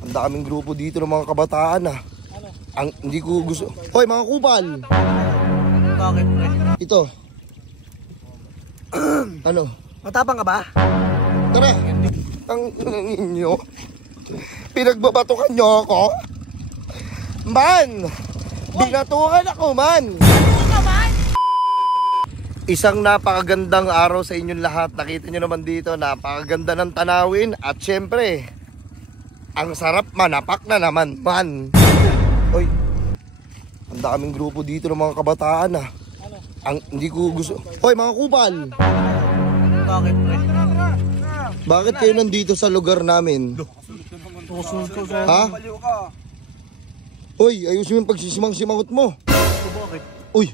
Ang daming grupo dito ng mga kabataan ah. Ang hindi ko gusto. Hoy mga kupal. Bakit pre? Ito. Ano? Matapang ka ba? Tara. Ang ninyo. Pinagbabatukan nyo ako. Man! Binatukan ako man! Isang napakagandang araw sa inyong lahat. Nakita nyo naman dito, napakaganda ng tanawin. At syempre, ang sarap manapak na naman man. Hoy, ang daming grupo dito ng mga kabataan ah. Ang hindi ko gusto. Hoy mga kupal. Bakit pre? Bakit kayo nandito sa lugar namin? Ha? Hoy, ayusin mo yung pagsisimang-simangot mo. Bakit? Uy,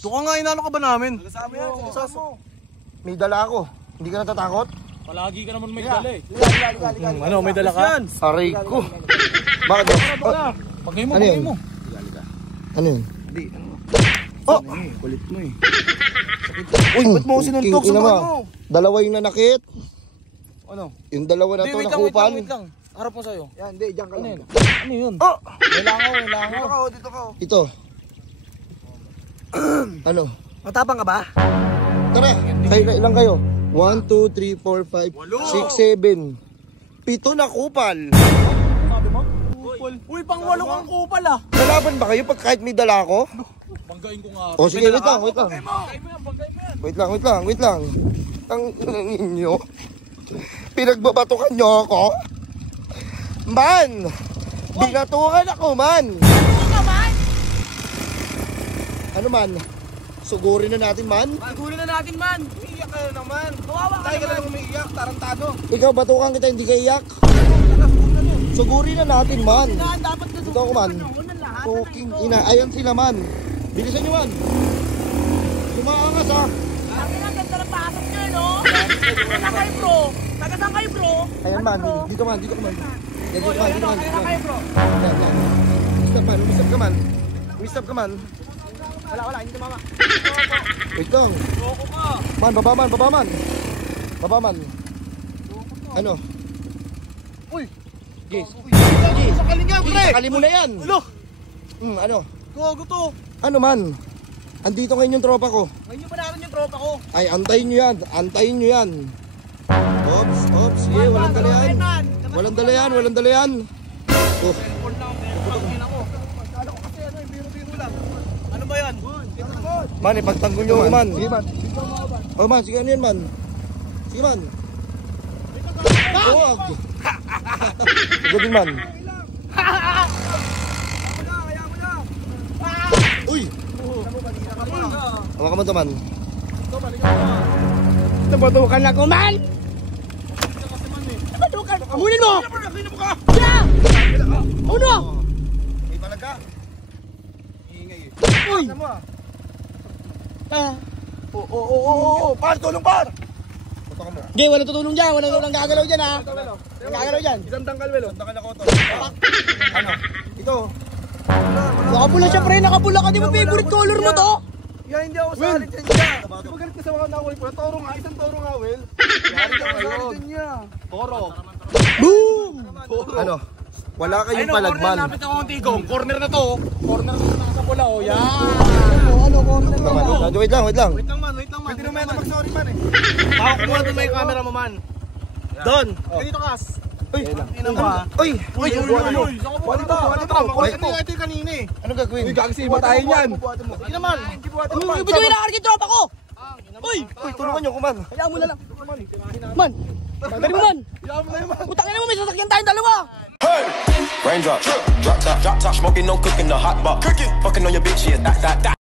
Ito ka nga, inano ka ba namin? may dala ako. Hindi ka natatakot? Palagi ka naman may dala eh. Ano, may dala ka? Aray ko. Bakit ba? Pagay mo, Ano pagay yun? mo. Ano yun? Hindi, ano? Oh! Kulit mo eh. Uy, Ba't mo ako sinuntok sa ina mo? Dalawa yung nanakit. Ano? Yung dalawa na Hindi, to wait nakupal. lang. Harap mo sa'yo. Yan, hindi, diyan ka lang. Ano yun? Oh! May langaw. Dito ka. Ito. Ano? Matapang ka ba? Tara, kayo na ilang kayo? 1, 2, 3, 4, 5, 6, 7. 7 na kupal. Sabi mo? Uy, pang walo kang kupal ah. Lalaban ba kayo pag kahit may dala ako? Banggain ko nga. O sige, wait lang. Banggain mo yan, banggain mo yan. Wait lang. Ang ninyo. Pinagbabatukan nyo ako. Man! Binatukan ako man! Ano man? Sugurin na natin man? Sigurin na natin man. Iiyak ka na naman. Kawawa ka naman. Tayo umiiyak, tarantado. Ikaw, batukan kita, hindi ka iyak. Sugurin na natin man. Dapat na Ito ako man. Fucking ina. Ayan sila man. Bilisan nyo man. Sumaangas ha. Sabi nga, ganda ng pasok nyo, no? Taga kayo, bro? Taga saan kayo, bro? Ayan man. Dito man. Dito man. Taga kayo, bro? Stop ka man. Wala, hindi mama. Wait lang. Man, baba man. Ano? Uy! Yes. Sakalin niya, pre! Sakali mo na yan. Ulo! Ano? Gogo to. Ano man? Andito ngayon yung tropa ko. Ngayon pa namin yung tropa ko. Ay, antayin nyo yan. Ops. Sige, walang dala yan. Oh. Kala ko kasi biro-biro lang. Ano ba yan? Man, ipagtanggol nyo man. Sige man. Oh man, sige ano yan man. Sige man. Huwag. Sige din man. Uy! Hawakan mo ito man. Nabatukan ako man! Nabatukan! Amunin mo! Yeah! Uno! May palaga. Iingay eh. Uy! Oo. Par, tulong par! Putokan mo. Hindi, walang tutulong dyan. Walang gagalaw dyan ha. Walang gagalaw dyan. Isang tanggal welo. Tanggal ako to. Ano? Ito. Nakapula siya pre, nakapula ka. Di ba favorite color mo to? Yan, hindi ako salit dyan niya. Di ba galit ka sa mga nawal ko? Toro nga, isang toro nga, Will. Hindi ako salit dyan niya. Toro. Boom! Ano? Wala kayong palagman. Lapit ako ng tigong. Corner na to. Corner na to nasa pula oh. Yan. Wait lang. Wait lang man. Pwede naman na mag-sorry man eh. Baka kumuha doon may camera mo man. Doon. Dito kas. Uy! Ina mo ha. Uy! Uy. Wala to. Ito yung kanina eh. Ano gagawin? Uy, gagasiba tayo yan. Hindi naman. Uy, bito yung nakakargit tropa ko! Uy, tulungan nyo ko man. Hayaan mo na lang. Man! Dali mo man! Utangin mo, may sasakyan tayong dalawa! Raindrop, drop top, smoking, no cooking, the hot pot. Fucking on your bitch, yeah, that.